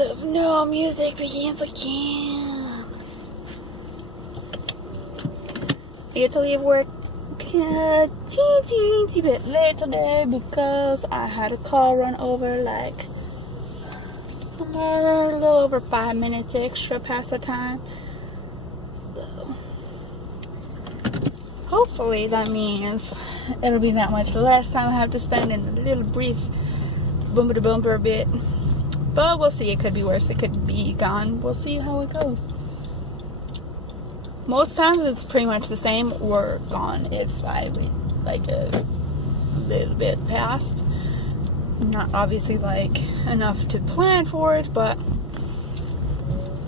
of no music begins again. I get to leave work a teensy bit late today because I had a car run over like somewhere a little over 5 minutes extra past the time. So hopefully that means it'll be that much less time I have to spend in a little brief bumper bit. But we'll see. It could be worse. It could be gone. We'll see how it goes. Most times it's pretty much the same or gone if I read like a little bit past. Not obviously like enough to plan for it, but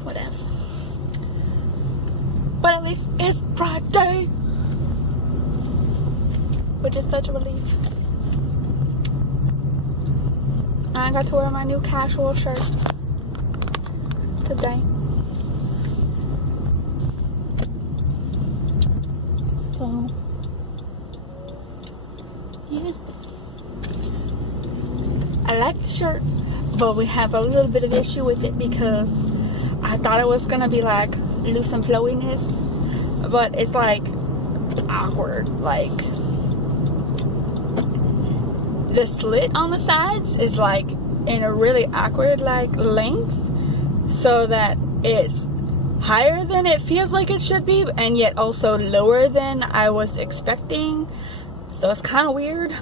what else? But at least it's Friday, which is such a relief. I got to wear my new casual shirt today. So, yeah. I like the shirt, but we have a little bit of issue with it because I thought it was gonna be like loose and flowiness, but it's like awkward. Like the slit on the sides is like in a really awkward like length, so that it's higher than it feels like it should be, and yet also lower than I was expecting. So it's kind of weird.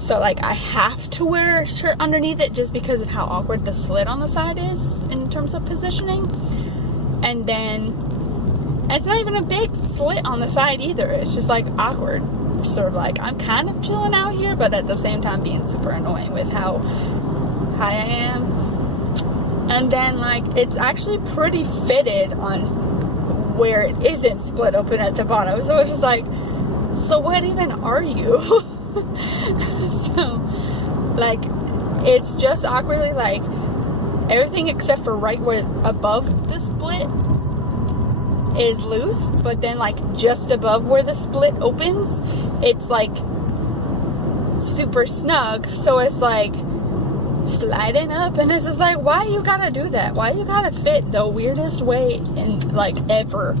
So like I have to wear a shirt underneath it just because of how awkward the slit on the side is in terms of positioning. And then it's not even a big slit on the side either. It's just like awkward. Sort of like I'm kind of chilling out here, but at the same time being super annoying with how high I am. And then like it's actually pretty fitted on where it isn't split open at the bottom. So it's just like, so what even are you? So like it's just awkwardly like everything except for right where above the split is loose, but then like just above where the split opens, it's like super snug. So it's like sliding up, and it's just like, why you gotta do that? Why you gotta fit the weirdest way in like ever?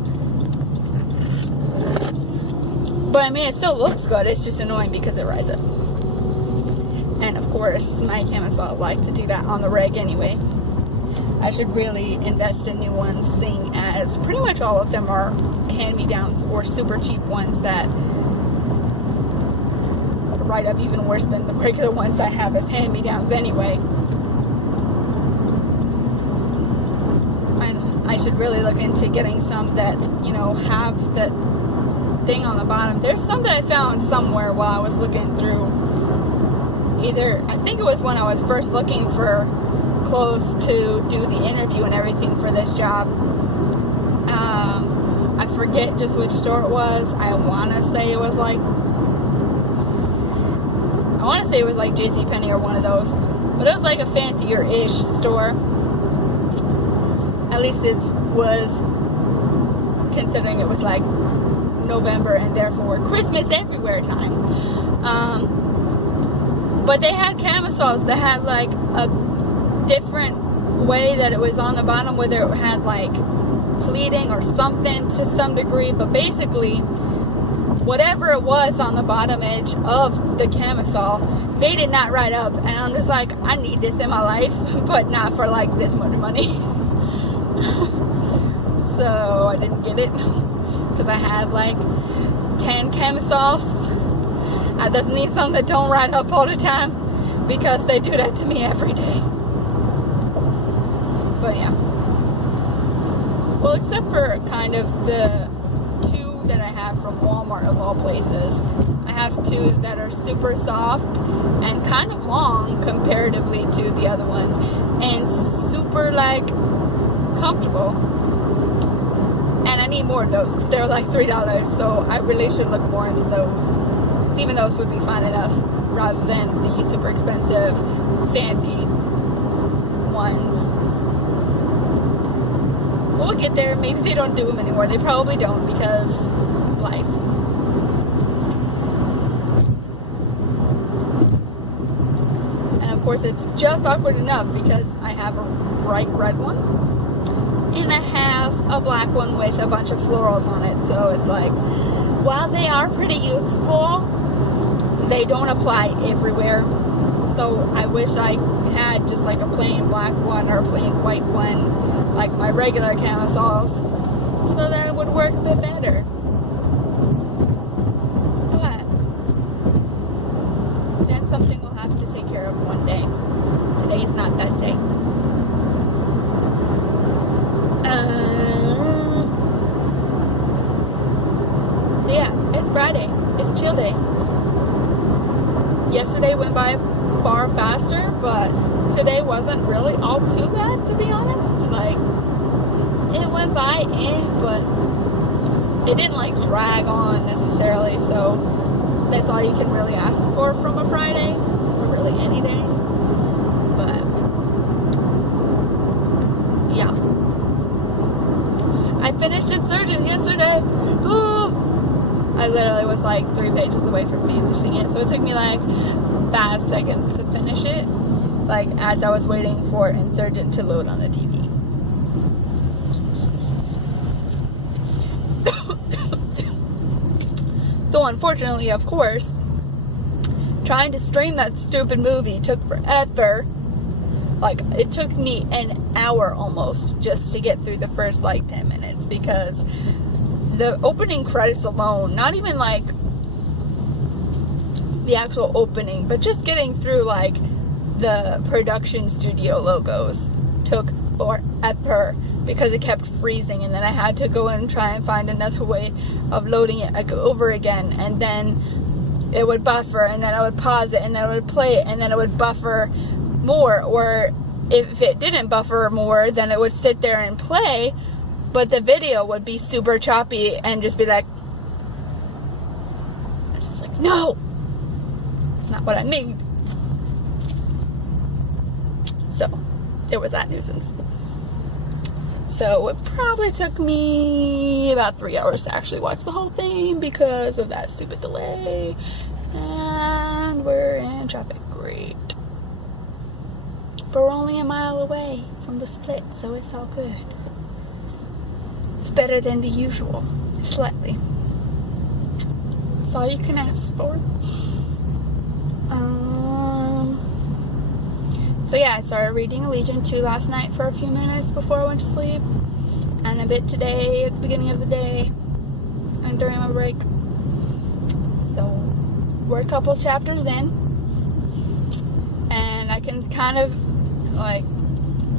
But I mean, it still looks good. It's just annoying because it rides up. And of course, my camisole like to do that on the reg anyway. I should really invest in new ones, seeing as pretty much all of them are hand-me-downs or super cheap ones that ride up even worse than the regular ones I have as hand-me-downs anyway. And I should really look into getting some that, you know, have that thing on the bottom. There's some that I found somewhere while I was looking through. Either, I think it was when I was first looking for clothes to do the interview and everything for this job. I forget just which store it was. I want to say it was like JCPenney or one of those, but it was like a fancier-ish store. At least it was, considering it was like November and therefore Christmas everywhere time. But they had camisoles that had like a different way that it was on the bottom, whether it had like pleating or something to some degree, but basically whatever it was on the bottom edge of the camisole made it not right up, and I'm just like, I need this in my life, but not for like this much money. So I didn't get it because I have like 10 camisoles. I just need some that don't ride up all the time because they do that to me every day. But yeah. Well, except for kind of the two that I have from Walmart of all places. I have two that are super soft and kind of long comparatively to the other ones, and super like comfortable. And I need more of those because they're like $3, so I really should look more into those. Even those would be fine enough rather than the super expensive, fancy ones. We'll get there. Maybe they don't do them anymore. They probably don't because life. And of course, it's just awkward enough because I have a bright red one and I have a black one with a bunch of florals on it. So it's like, while they are pretty useful, they don't apply everywhere. So I wish I had just like a plain black one or a plain white one, like my regular camisoles, so that it would work a bit better. But that's something we'll have to take care of one day. Today's not that day. So yeah, it's Friday. It's chill day. Yesterday went by far faster, but today wasn't really all too bad, to be honest. Like, it went by, but it didn't like drag on necessarily, so that's all you can really ask for from a Friday, or really any day. But yeah, I finished Insurgent yesterday. I literally was like 3 pages away from finishing it, so it took me like 5 seconds to finish it, like as I was waiting for Insurgent to load on the TV. So unfortunately, of course, trying to stream that stupid movie took forever. Like, it took me an hour almost just to get through the first like 10 minutes, because the opening credits alone, not even like the actual opening, but just getting through like the production studio logos took forever because it kept freezing, and then I had to go and try and find another way of loading it over again, and then it would buffer, and then I would pause it, and then I would play it, and then it would buffer more, or if it didn't buffer more, then it would sit there and play, but the video would be super choppy and just be like, it's just like, no, it's not what I need. So it was that nuisance. So it probably took me about 3 hours to actually watch the whole thing because of that stupid delay. And we're in traffic. Great. But we're only a mile away from the split, so it's all good. It's better than the usual, slightly. That's all you can ask for. So yeah, I started reading Allegiant 2 last night for a few minutes before I went to sleep, and a bit today at the beginning of the day and during my break. So we're a couple chapters in, and I can kind of like,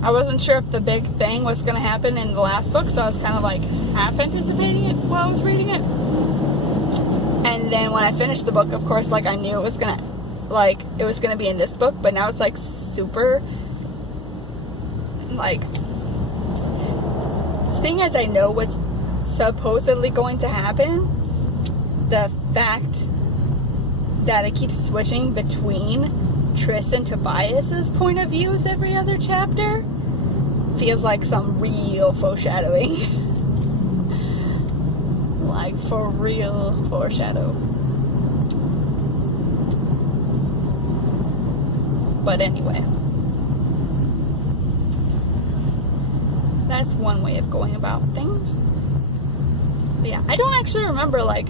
I wasn't sure if the big thing was going to happen in the last book, so I was kind of like half anticipating it while I was reading it. And then when I finished the book, of course, like I knew it was gonna, like, it was gonna be in this book, but now it's like super, like, seeing as I know what's supposedly going to happen, the fact that it keeps switching between Triss and Tobias's point of views every other chapter feels like some real foreshadowing. Like, for real foreshadow. But anyway, that's one way of going about things. But yeah, I don't actually remember like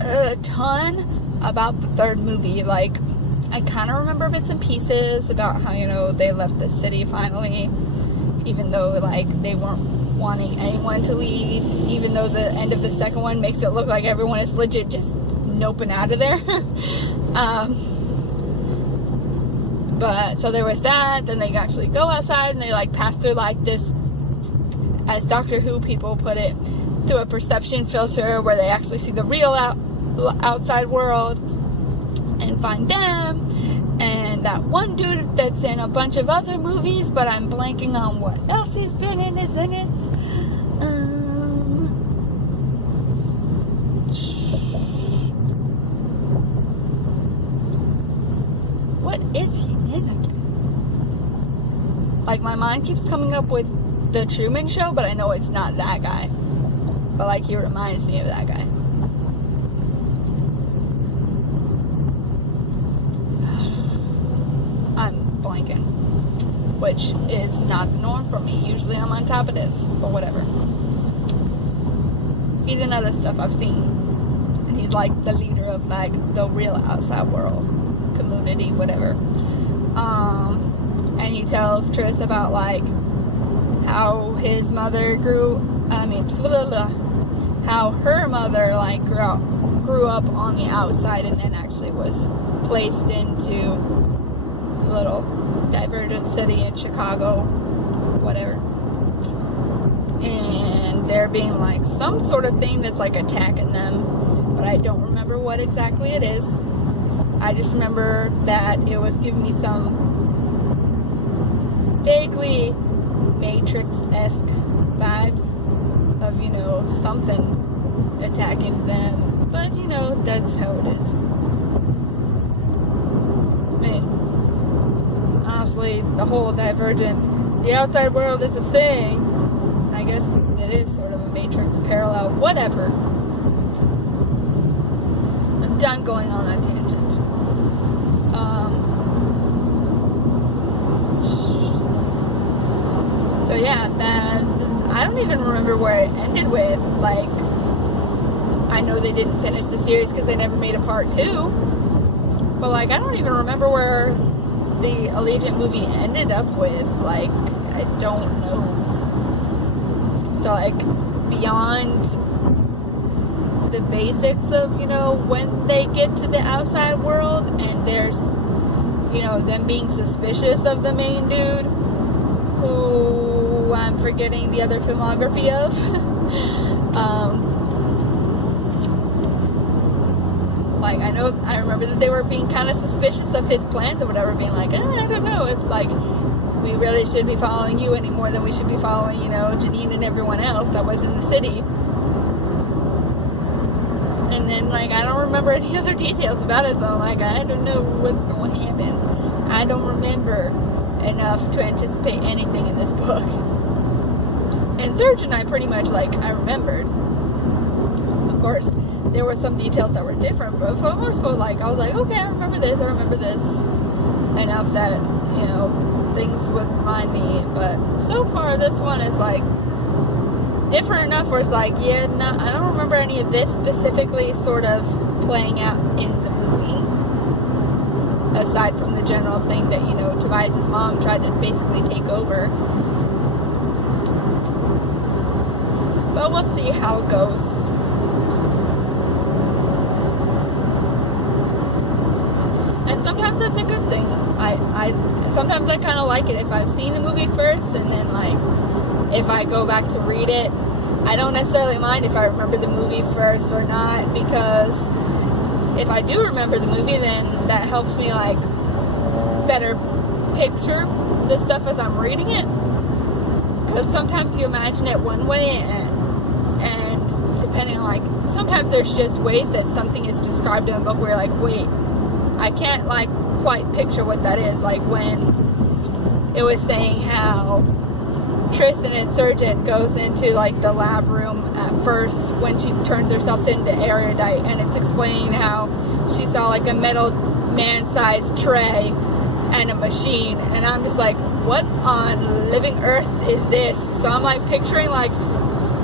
a ton about the third movie. Like, I kind of remember bits and pieces about how, you know, they left the city finally, even though like they weren't wanting anyone to leave, even though the end of the second one makes it look like everyone is legit just noping out of there. But so there was that. Then they actually go outside and they like pass through like this, as Doctor Who people put it, through a perception filter where they actually see the real outside world and find them, and that one dude that's in a bunch of other movies, but I'm blanking on what else he's been in, is in it. What is he in again? Like, my mind keeps coming up with The Truman Show, but I know it's not that guy. But like, he reminds me of that guy. I'm blanking, which is not the norm for me. Usually I'm on top of this, but whatever. He's in other stuff I've seen, and he's like the leader of like the real outside world community, whatever. And he tells Tris about like how his mother how her mother like grew up on the outside and then actually was placed into the little divergent city in Chicago, whatever. And there being like some sort of thing that's like attacking them, but I don't remember what exactly it is. I just remember that it was giving me some vaguely Matrix-esque vibes of, you know, something attacking them, but you know, that's how it is. I mean, honestly, the whole divergent, the outside world is a thing. I guess it is sort of a Matrix parallel, whatever. I'm done going on that tangent. So yeah, I don't even remember where it ended with. Like, I know they didn't finish the series because they never made a part 2. But like, I don't even remember where the Allegiant movie ended up with. Like, I don't know. So like, beyond the basics of, you know, when they get to the outside world and there's, you know, them being suspicious of the main dude, who I'm forgetting the other filmography of. Like, I remember that they were being kind of suspicious of his plans or whatever, being like, I don't know if, like, we really should be following you any more than we should be following, you know, Janine and everyone else that was in the city. And then, like, I don't remember any other details about it, so, like, I don't know what's going to happen. I don't remember enough to anticipate anything in this book. Insurgent, I pretty much, like, I remembered. Of course, there were some details that were different, but for the most part, like, I was like, okay, I remember this enough that, you know, things would remind me. But so far, this one is, like, different enough where it's like, yeah, no, I don't remember any of this specifically sort of playing out in the movie. Aside from the general thing that, you know, Tobias' mom tried to basically take over. But we'll see how it goes. And sometimes that's a good thing. Sometimes I kind of like it if I've seen the movie first and then, like, if I go back to read it, I don't necessarily mind if I remember the movie first or not, because if I do remember the movie, then that helps me, like, better picture the stuff as I'm reading it. Because sometimes you imagine it one way, and depending on, like, sometimes there's just ways that something is described in a book where you're like, wait, I can't, like, quite picture what that is. Like when it was saying how Tristan Insurgent goes into, like, the lab room at first when she turns herself into erudite, and it's explaining how she saw, like, a metal man-sized tray and a machine, and I'm just like, what on living earth is this? So I'm, like, picturing, like,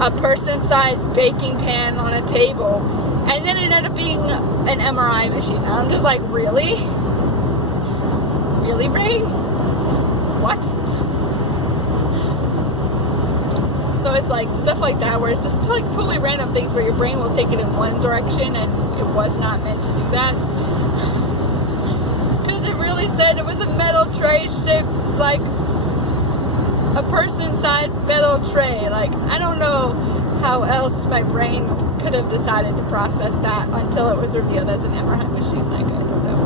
a person-sized baking pan on a table, and then it ended up being an MRI machine, and I'm just like, really? Really, brain? What? So it's like stuff like that where it's just like totally random things where your brain will take it in one direction and it was not meant to do that. Because it really said it was a metal tray shaped like a person-sized metal tray. Like, I don't know how else my brain could have decided to process that until it was revealed as an MRI machine. Like, I don't know.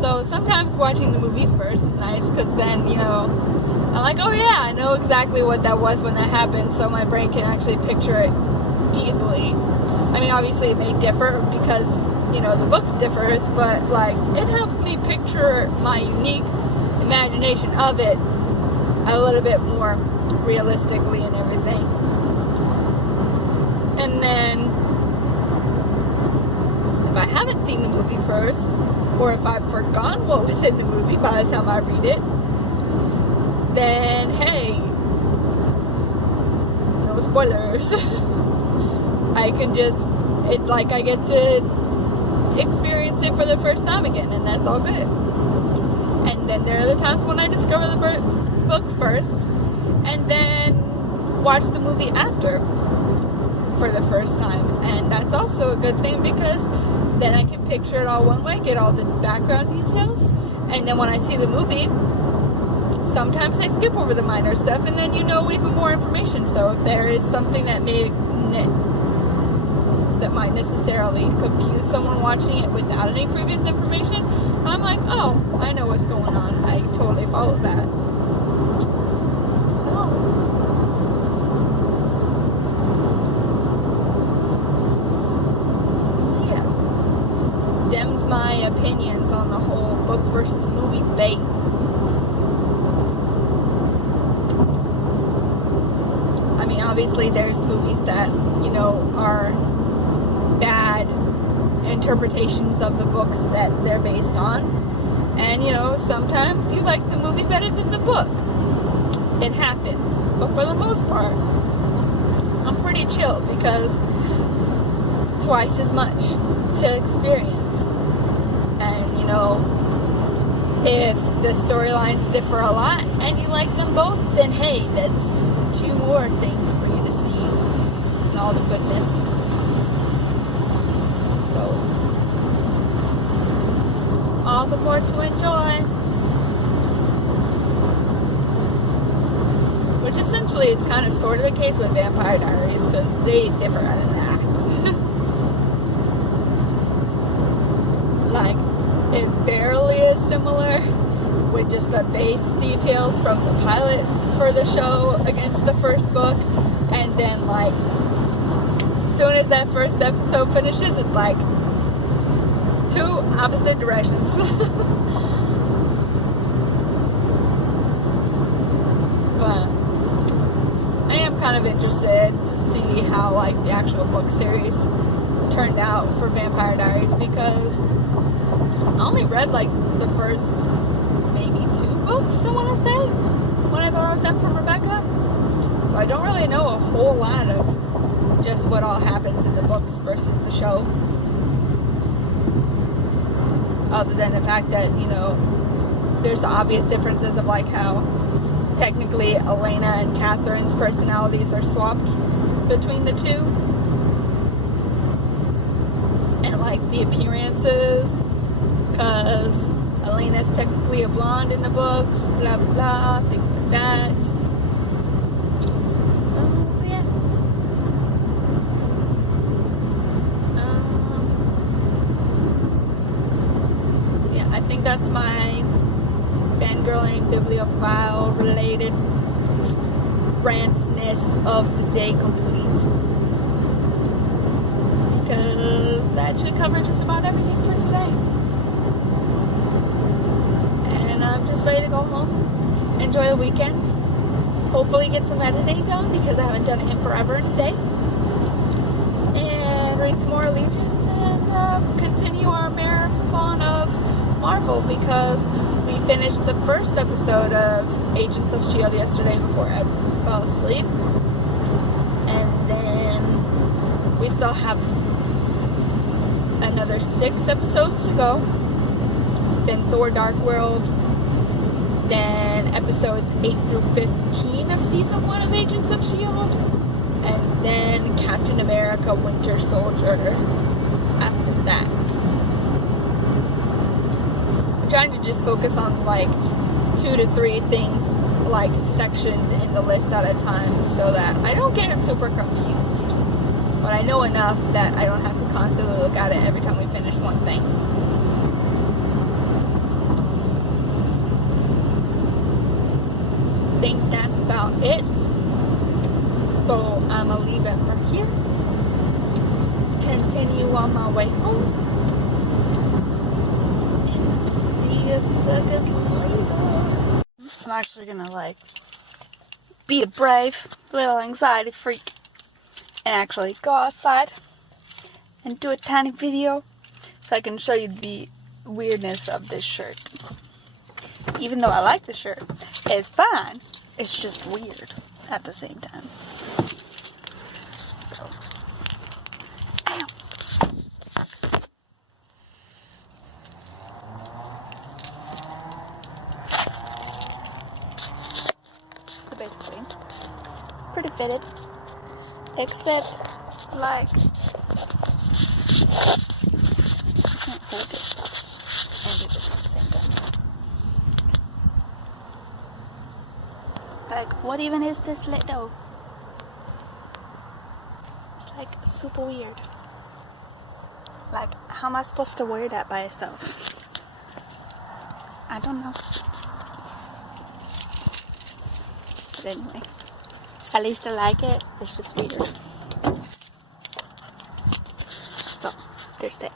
So sometimes watching the movies first is nice because then, you know, I'm like, oh yeah, I know exactly what that was when that happened, so my brain can actually picture it easily. I mean, obviously it may differ because, you know, the book differs, but, like, it helps me picture my unique imagination of it a little bit more realistically and everything. And then, if I haven't seen the movie first, or if I've forgotten what was in the movie by the time I read it, then hey, no spoilers. I can just, it's like I get to experience it for the first time again, and that's all good. And then there are the times when I discover the book first, and then watch the movie after for the first time, and that's also a good thing because then I can picture it all one way, get all the background details, and then when I see the movie, sometimes I skip over the minor stuff, and then you know even more information. So if there is something that might necessarily confuse someone watching it without any previous information, I'm like, oh, I know what's going on. I totally follow that. So, yeah. Dems my opinions on the whole book versus movie debate. I mean, obviously there's movies that, you know, are bad interpretations of the books that they're based on, and you know, sometimes you like the movie better than the book. It happens, but for the most part, I'm pretty chill because twice as much to experience. And you know, if the storylines differ a lot and you like them both, then hey, that's 2 more things for you to see and all the goodness. So, all the more to enjoy. Which essentially is kind of sort of the case with Vampire Diaries, because they differ in that. Like, it barely is similar, with just the base details from the pilot for the show against the first book, and then like, as soon as that first episode finishes, it's like 2 opposite directions. But I am kind of interested to see how like the actual book series turned out for Vampire Diaries, because I only read like the first maybe 2 books, I want to say, when I borrowed them from Rebecca. So I don't really know a whole lot of just what all happens in the books versus the show, other than the fact that, you know, there's the obvious differences of like how technically Elena and Catherine's personalities are swapped between the 2, and like the appearances, because Elena's technically a blonde in the books, blah blah blah, things like that. So yeah. Yeah, I think that's my fangirling bibliophile related rantsness of the day complete. Because that should cover just about everything for today. And I'm just ready to go home, enjoy the weekend, hopefully get some editing done because I haven't done it in forever and a day, and read some more Allegiant, and continue our marathon of Marvel, because we finished the first episode of Agents of S.H.I.E.L.D. yesterday before I fell asleep, and then we still have another 6 episodes to go, then Thor Dark World, then episodes 8 through 15 of season 1 of Agents of S.H.I.E.L.D., and then Captain America Winter Soldier after that. I'm trying to just focus on like 2 to 3 things like sectioned in the list at a time, so that I don't get super confused, but I know enough that I don't have to constantly look at it every time we finish one thing. I think that's about it. So I'm gonna leave it for here. Continue on my way home. And see you suckers later. I'm actually gonna like be a brave little anxiety freak and actually go outside and do a tiny video so I can show you the weirdness of this shirt. Even though I like the shirt, it's fine. It's just weird at the same time. So, ow. So basically, it's pretty fitted, except like I can't hold it and do this at the same time. Like, what even is this slit though? It's like super weird. Like, how am I supposed to wear that by itself? I don't know. But anyway, at least I like it. It's just weird. So, there's that.